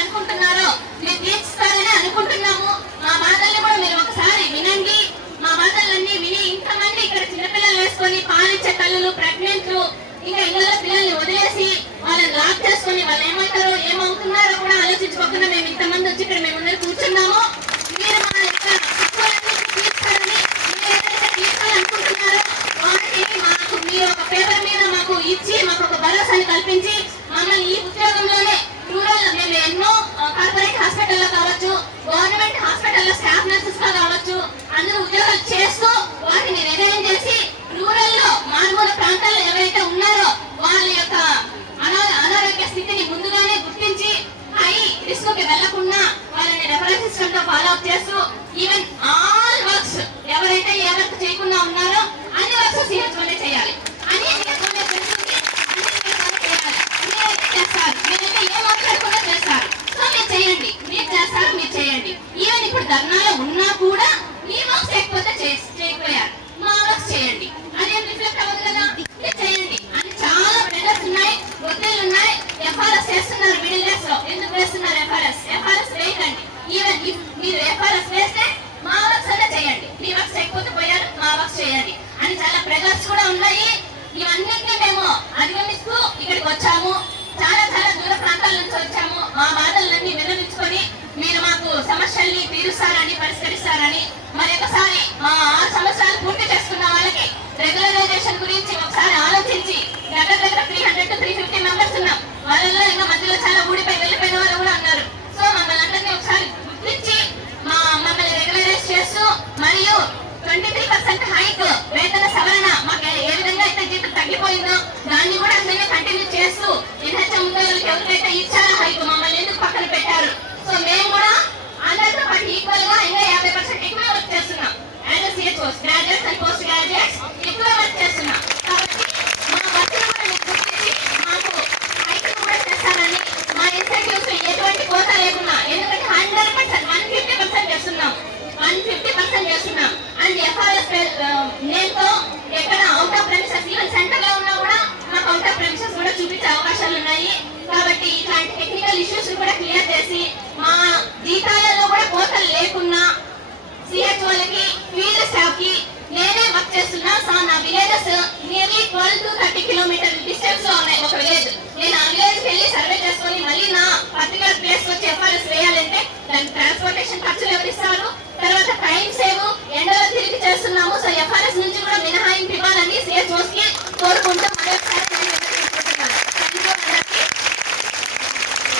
అనుకుంటున్నారో మీరు తీర్చుతారని అనుకుంటున్నాము. మా బాధల్ని కూడా మీరు ఒకసారి వినండి. మా బాధలన్నీ విని ఇంతమంది ఇక్కడ చిన్నపిల్లలు వేసుకొని పాలిచ్చే తల్లులు ప్రెగ్నెంట్లు ఇంకా ఇళ్ళలో పిల్లల్ని వదిలేసి వాళ్ళని లాక్ చేసుకొని వాళ్ళు ఏమవుతారో ఏమవుతున్నారో కూడా ఆలోచించుకోకుండా మేము ఇంతమంది వచ్చి ఇక్కడ మేము అందరూ కూర్చున్నాము. మీరు మా యొక్క తీర్చాలని తీర్చాలనుకుంటున్నారో మీరు ఒక పేపర్ మీద మాకు ఇచ్చి మాకు ఒక భరోసాని కల్పించి మమ్మల్ని ఈ ఉద్యోగంలోనే కార్పొరేట్ హాస్పిటల్లో కావచ్చు గవర్నమెంట్ హాస్పిటల్లో స్టాఫ్ నర్సెస్గా కావచ్చు అందరూ ఉద్యోగాలు చేస్తూ చేయండి. ఈవెన్ ఇప్పుడు ధర్నాలో ఉన్నా కూడా మీ వర్క్స్ చేయకపోతే చేయకపోయారు. మా వర్క్స్ చేయండి. అదే రిఫ్లెక్ట్ అవ్వదు కదా? చేయండి. అని చాలా ప్రెజర్స్ ఉన్నాయి వద్దలు ఉన్నాయి. ఎఫ్ఆర్ఎస్ చేస్తున్నారు మిడిల్ క్లాస్లో. ఎందుకు వేస్తున్నారు ఎఫ్ఆర్ఎస్ ఎఫ్ఆర్ఎస్ వేయకండి. ఈవెన్ మీరు ఎఫ్ఆర్ఎస్ వేస్తే మా వర్క్స్ అంటే చేయండి. మీ వర్క్స్ చేయకపోతే పోయారు మా వర్క్స్ చేయండి. అని చాలా ప్రెజర్స్ కూడా ఉన్నాయి. ఇవన్నిటిని మేము అధిగమిస్తూ ఇక్కడికి వచ్చాము. చాలా చాలా దూర ప్రాంతాల por